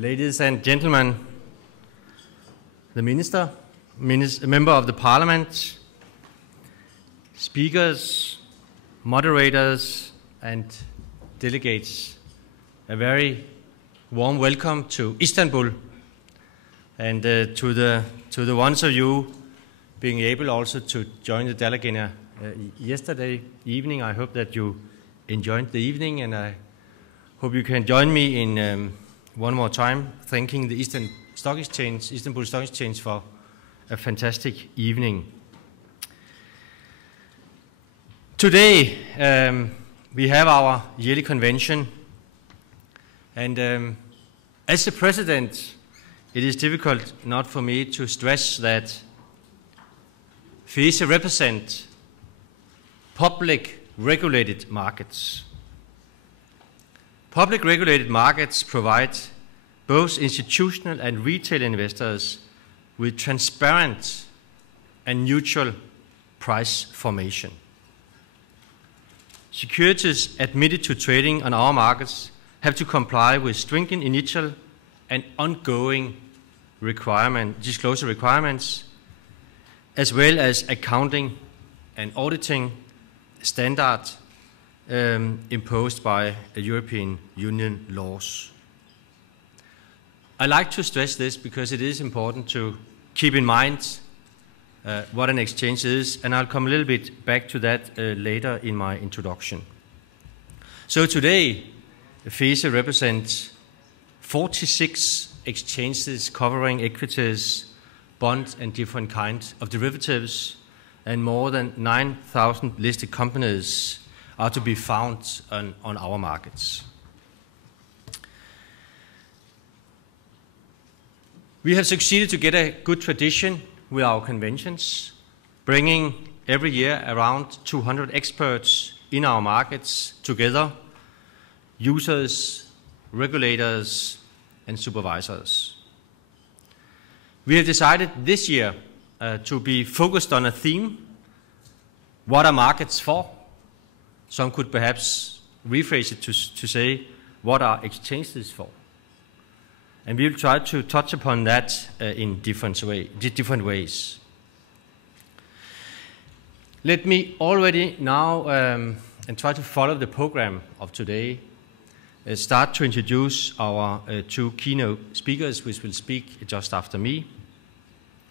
Ladies and gentlemen, the Minister, Member of the Parliament, speakers, moderators and delegates, a very warm welcome to Istanbul and to the ones of you being able also to join the delegate yesterday evening. I hope that you enjoyed the evening, and I hope you can join me in one more time thanking the Istanbul Stock Exchange for a fantastic evening. Today we have our yearly convention, and as the President, it is difficult not for me to stress that FESE represents public regulated markets. Public regulated markets provide both institutional and retail investors with transparent and neutral price formation. Securities admitted to trading on our markets have to comply with stringent initial and ongoing disclosure requirements, as well as accounting and auditing standards imposed by European Union laws. I like to stress this because it is important to keep in mind what an exchange is, and I'll come a little bit back to that later in my introduction. So today, FESE represents 46 exchanges covering equities, bonds and different kinds of derivatives, and more than 9,000 listed companies are to be found on our markets. We have succeeded to get a good tradition with our conventions, bringing every year around 200 experts in our markets together, users, regulators, and supervisors. We have decided this year to be focused on a theme: what are markets for? Some could perhaps rephrase it to say, what are exchanges for? And we will try to touch upon that in different ways. Let me already now, and try to follow the program of today, start to introduce our two keynote speakers, which will speak just after me.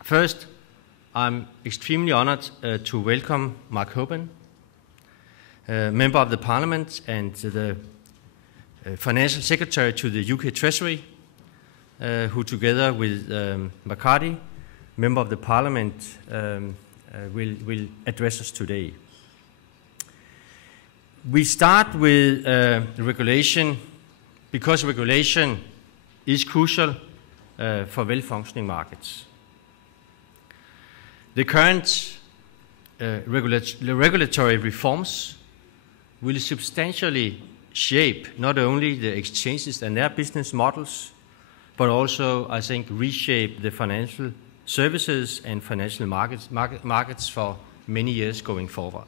First, I'm extremely honored to welcome Mark Hoban, Member of the Parliament and the Financial Secretary to the UK Treasury, who together with McCarthy, Member of the Parliament, will address us today. We start with regulation because regulation is crucial for well-functioning markets. The current regulatory reforms will substantially shape not only the exchanges and their business models, but also, I think, reshape the financial services and financial markets for many years going forward.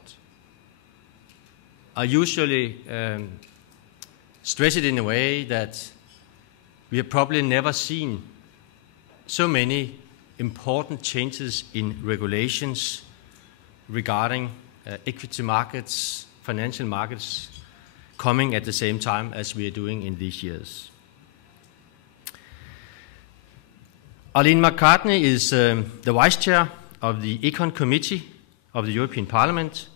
I usually stress it in a way that we have probably never seen so many important changes in regulations regarding equity markets, financial markets, coming at the same time as we are doing in these years. Arlene McCartney is the Vice Chair of the Econ Committee of the European Parliament.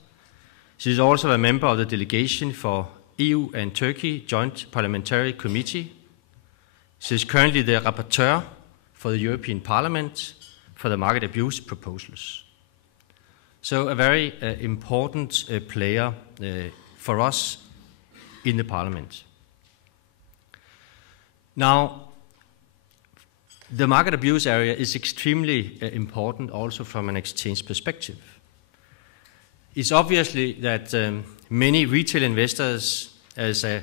She is also a member of the delegation for EU and Turkey Joint Parliamentary Committee. She is currently the rapporteur for the European Parliament for the market abuse proposals. So a very important player for us in the Parliament. Now, the market abuse area is extremely important also from an exchange perspective. It's obviously that many retail investors, as a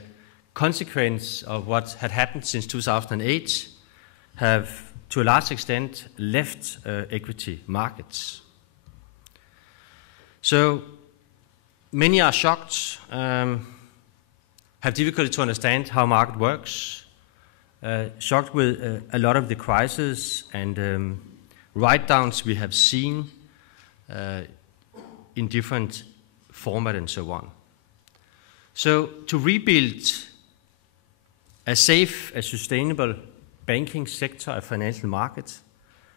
consequence of what had happened since 2008, have to a large extent left equity markets. So many are shocked, have difficulty to understand how market works, shocked with a lot of the crises and write-downs we have seen in different format and so on. So to rebuild a safe, a sustainable banking sector, a financial market,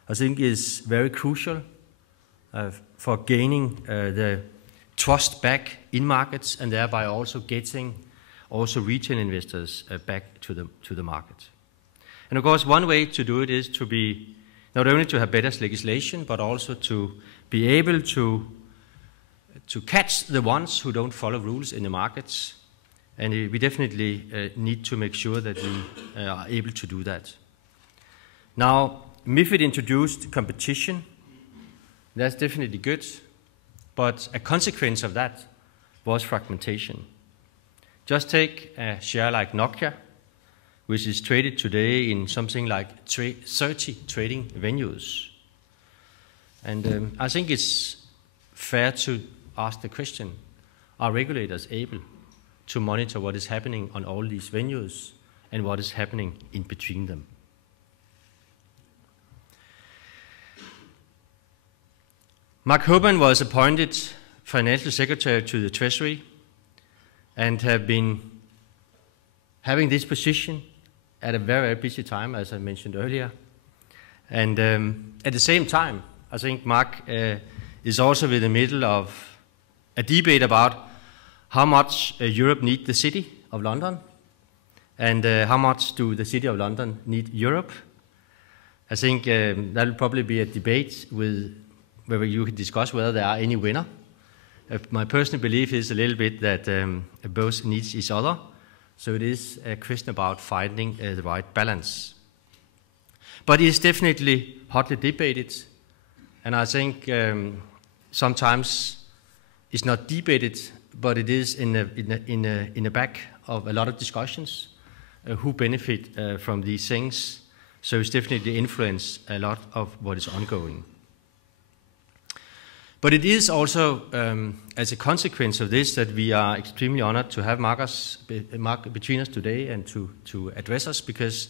I think is very crucial for gaining the trust back in markets and thereby also getting also retail investors back to the market. And of course, one way to do it is to be not only to have better legislation, but also to be able to catch the ones who don't follow rules in the markets. And we definitely need to make sure that we are able to do that. Now, MiFID introduced competition. That's definitely good. But a consequence of that was fragmentation. Just take a share like Nokia, which is traded today in something like 30 trading venues. And I think it's fair to ask the question, are regulators able to monitor what is happening on all these venues and what is happening in between them? Mark Hoban was appointed Financial Secretary to the Treasury and have been having this position at a very, very busy time, as I mentioned earlier. And at the same time, I think Mark is also in the middle of a debate about how much Europe needs the City of London and how much do the City of London need Europe. I think that will probably be a debate where you can discuss whether there are any winner. My personal belief is a little bit that both need each other. So it is a question about finding the right balance. But it is definitely hotly debated. And I think sometimes it's not debated, but it is in the back of a lot of discussions who benefit from these things. So it's definitely influenced a lot of what is ongoing. But it is also, as a consequence of this, that we are extremely honored to have Mark between us today and to address us, because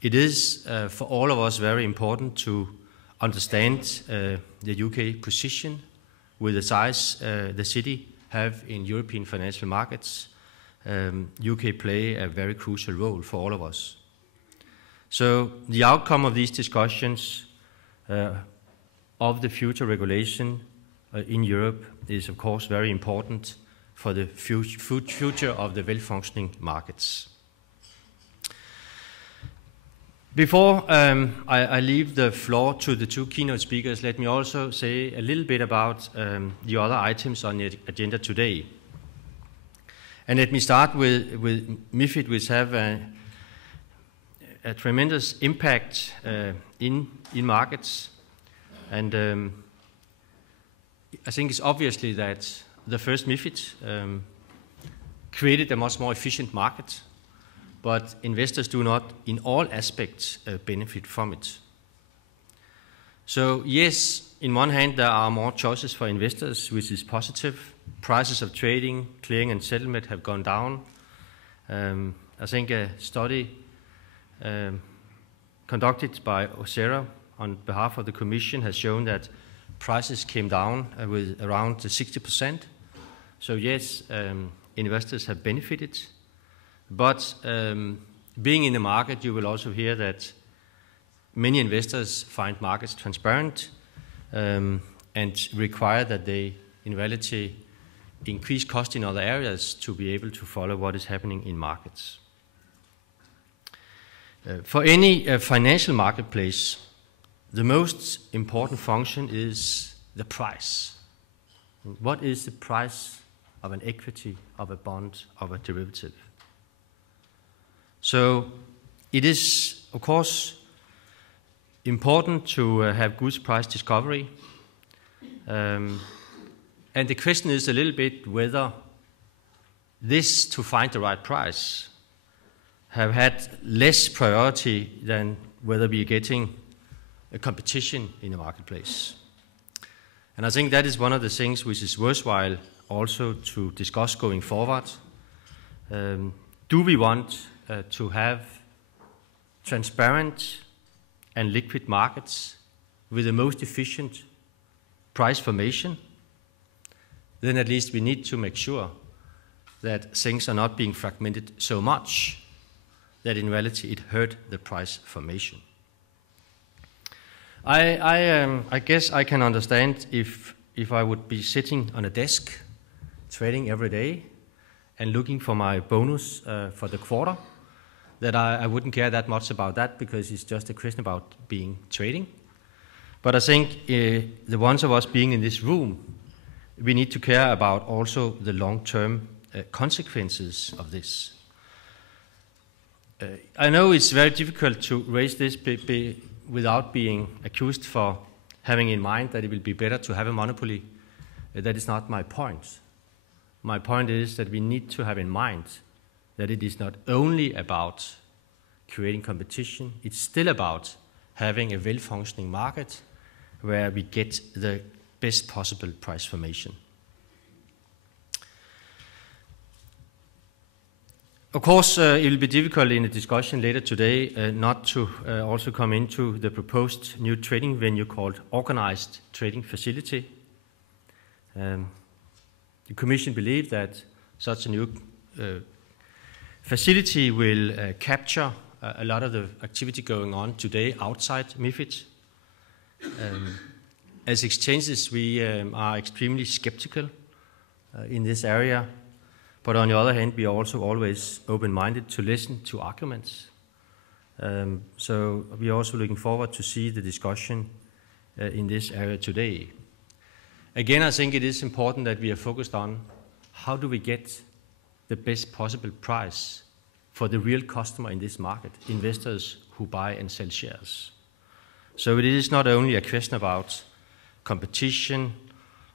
it is, for all of us, very important to understand the UK position with the size the city have in European financial markets. UK play a very crucial role for all of us. So the outcome of these discussions of the future regulation in Europe is, of course, very important for the future of the well-functioning markets. Before I leave the floor to the two keynote speakers, let me also say a little bit about the other items on the agenda today. And let me start with MiFID, which have a tremendous impact in markets. And I think it's obviously that the first MiFID created a much more efficient market, but investors do not in all aspects benefit from it. So yes, in one hand there are more choices for investors, which is positive. Prices of trading, clearing and settlement have gone down. I think a study conducted by Ocera on behalf of the Commission has shown that prices came down with around 60%. So yes, investors have benefited. But being in the market, you will also hear that many investors find markets transparent and require that they, in reality, increase cost in other areas to be able to follow what is happening in markets. For any financial marketplace, the most important function is the price. What is the price of an equity, of a bond, of a derivative? So it is, of course, important to have good price discovery. And the question is a little bit whether this, to find the right price, have had less priority than whether we are getting a competition in the marketplace. And I think that is one of the things which is worthwhile also to discuss going forward. Do we want to have transparent and liquid markets with the most efficient price formation, then at least we need to make sure that things are not being fragmented so much that in reality it hurt the price formation. I guess I can understand if I would be sitting on a desk trading every day and looking for my bonus for the quarter, that I wouldn't care that much about that because it's just a question about being trading. But I think the ones of us being in this room, we need to care about also the long-term consequences of this. I know it's very difficult to raise this without being accused for having in mind that it will be better to have a monopoly. That is not my point. My point is that we need to have in mind that it is not only about creating competition, it's still about having a well-functioning market where we get the best possible price formation. Of course, it will be difficult in a discussion later today not to also come into the proposed new trading venue called Organized Trading Facility. The Commission believes that such a new facility will capture a lot of the activity going on today outside MiFID. As exchanges, we are extremely skeptical in this area, but on the other hand, we are also always open-minded to listen to arguments. So we are also looking forward to see the discussion in this area today. Again, I think it is important that we are focused on how do we get the best possible price for the real customer in this market, investors who buy and sell shares. So it is not only a question about competition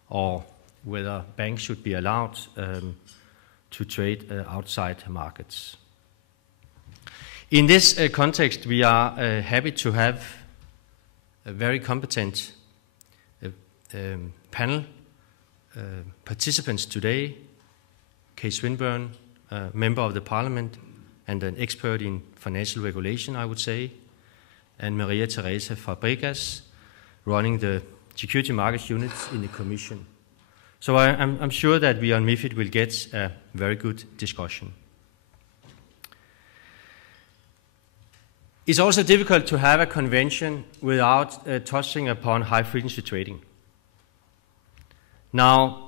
or whether banks should be allowed to trade outside markets. In this context, we are happy to have a very competent panel participants today. Kay Swinburne, member of the Parliament and an expert in financial regulation, I would say, and Maria Teresa Fabregas, running the security markets units in the Commission. So I'm sure that we on MiFID will get a very good discussion. It's also difficult to have a convention without touching upon high-frequency trading. Now,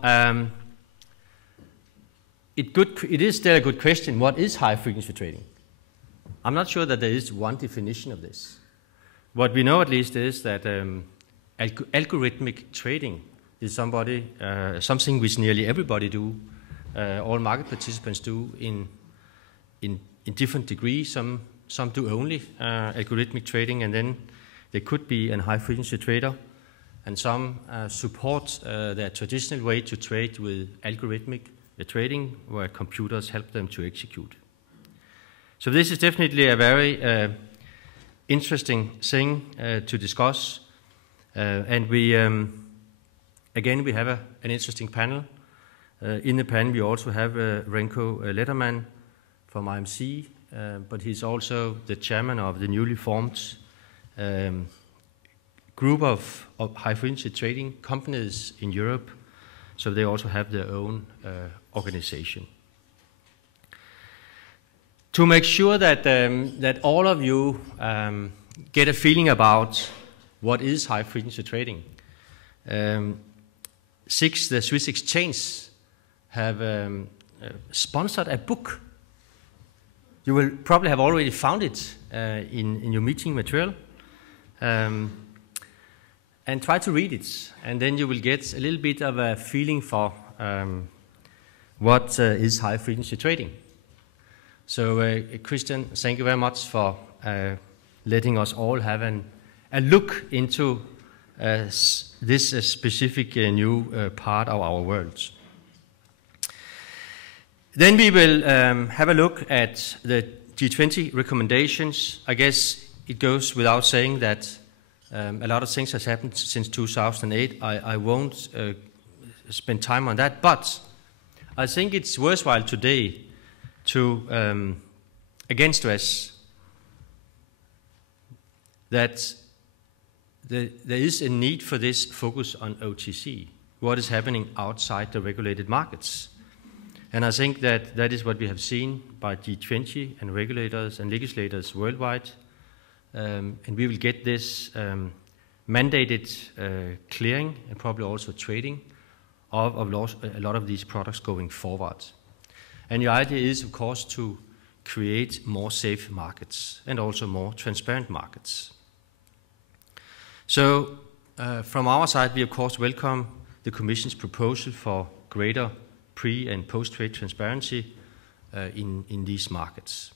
it is still a good question, what is high-frequency trading? I'm not sure that there is one definition of this. What we know at least is that algorithmic trading is something which nearly everybody do, all market participants do in different degrees. Some do only algorithmic trading, and then there could be a high-frequency trader, and some support their traditional way to trade with algorithmic trading, where computers help them to execute. So this is definitely a very interesting thing to discuss, and we again we have an interesting panel. In the panel we also have Renko Letterman from IMC, but he's also the chairman of the newly formed group of high-frequency trading companies in Europe, so they also have their own organization. To make sure that, that all of you get a feeling about what is high-frequency trading, the Swiss Exchange have sponsored a book. You will probably have already found it in your meeting material. And try to read it, and then you will get a little bit of a feeling for what is high-frequency trading. So, Christian, thank you very much for letting us all have a look into this specific new part of our world. Then we will have a look at the G20 recommendations. I guess it goes without saying that a lot of things has happened since 2008. I won't spend time on that, but I think it's worthwhile today to again stress that there is a need for this focus on OTC, what is happening outside the regulated markets. And I think that that is what we have seen by G20 and regulators and legislators worldwide. And we will get this mandated clearing and probably also trading of a lot of these products going forward. And the idea is, of course, to create more safe markets and also more transparent markets. So from our side, we of course welcome the Commission's proposal for greater pre- and post-trade transparency in these markets.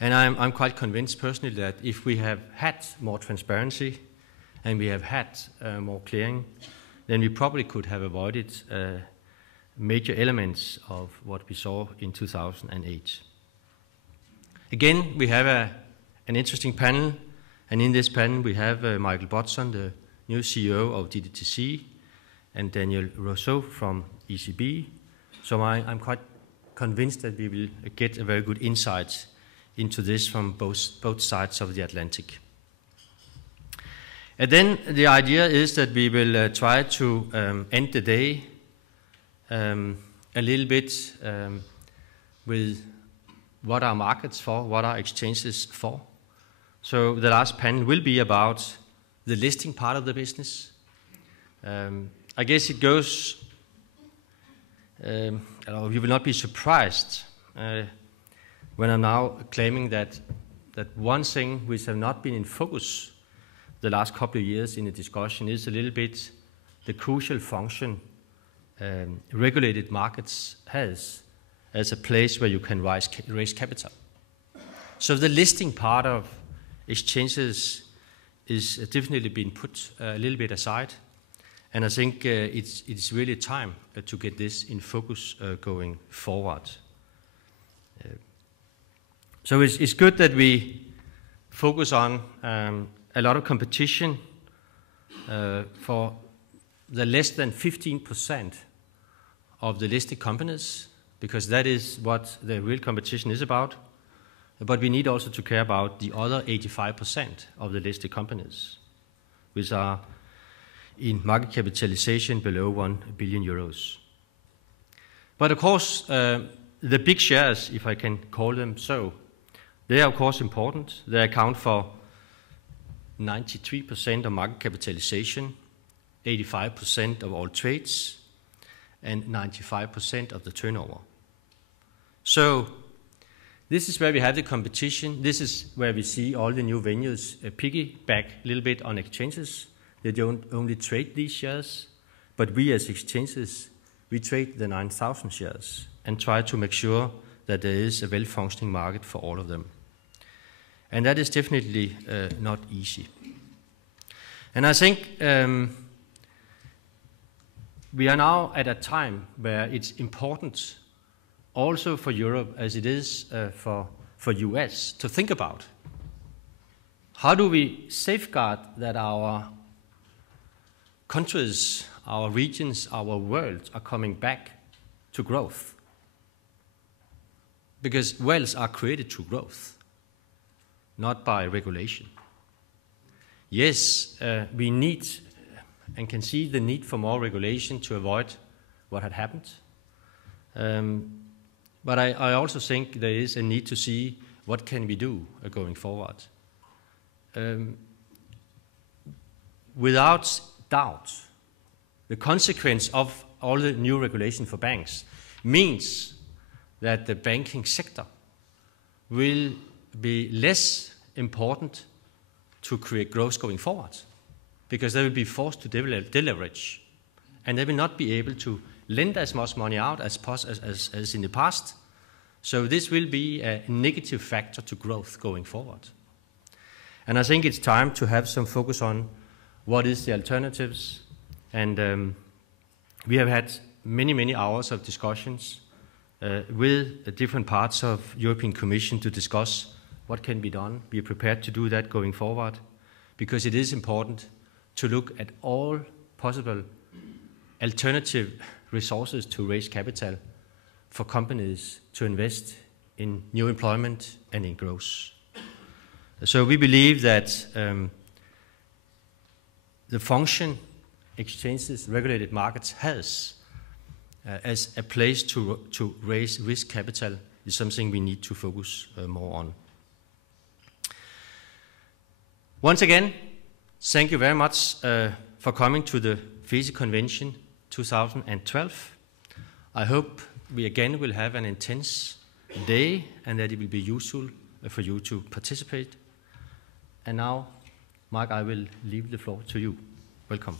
And I'm quite convinced personally that if we have had more transparency and we have had more clearing, then we probably could have avoided major elements of what we saw in 2008. Again, we have an interesting panel, and in this panel we have Michael Bodson, the new CEO of DDTC, and Daniel Rousseau from ECB. So I'm quite convinced that we will get a very good insight into this from both sides of the Atlantic. And then the idea is that we will try to end the day a little bit with what are markets for, what are exchanges for. So the last panel will be about the listing part of the business. I guess it goes, you will not be surprised when I'm now claiming that one thing which have not been in focus the last couple of years in the discussion is a little bit the crucial function regulated markets has as a place where you can raise capital. So the listing part of exchanges is definitely being put a little bit aside, and I think it's really time to get this in focus going forward. So it's good that we focus on a lot of competition for the less than 15% of the listed companies, because that is what the real competition is about. But we need also to care about the other 85% of the listed companies, which are in market capitalization below 1 billion euros. But of course, the big shares, if I can call them so, they are of course important. They account for 93% of market capitalization, 85% of all trades, and 95% of the turnover. So this is where we have the competition. This is where we see all the new venues piggyback a little bit on exchanges. They don't only trade these shares, but we as exchanges, we trade the 9,000 shares and try to make sure that there is a well-functioning market for all of them. And that is definitely not easy. And I think we are now at a time where it's important also for Europe, as it is for US, to think about how do we safeguard that our countries, our regions, our world are coming back to growth. Because wealth are created through growth, not by regulation. Yes, we need and can see the need for more regulation to avoid what had happened. But I also think there is a need to see what can we do going forward. Without doubt, the consequence of all the new regulation for banks means that the banking sector will be less important to create growth going forward, because they will be forced to deleverage, and they will not be able to lend as much money out as in the past. So this will be a negative factor to growth going forward. And I think it's time to have some focus on what is the alternatives. And we have had many hours of discussions with different parts of European Commission to discuss what can be done. We are prepared to do that going forward, because it is important to look at all possible alternative resources to raise capital for companies to invest in new employment and in growth. So we believe that the function exchanges, regulated markets has as a place to raise risk capital is something we need to focus more on. Once again, thank you very much for coming to the FESE Convention 2012. I hope we again will have an intense day and that it will be useful for you to participate. And now, Mark, I will leave the floor to you. Welcome.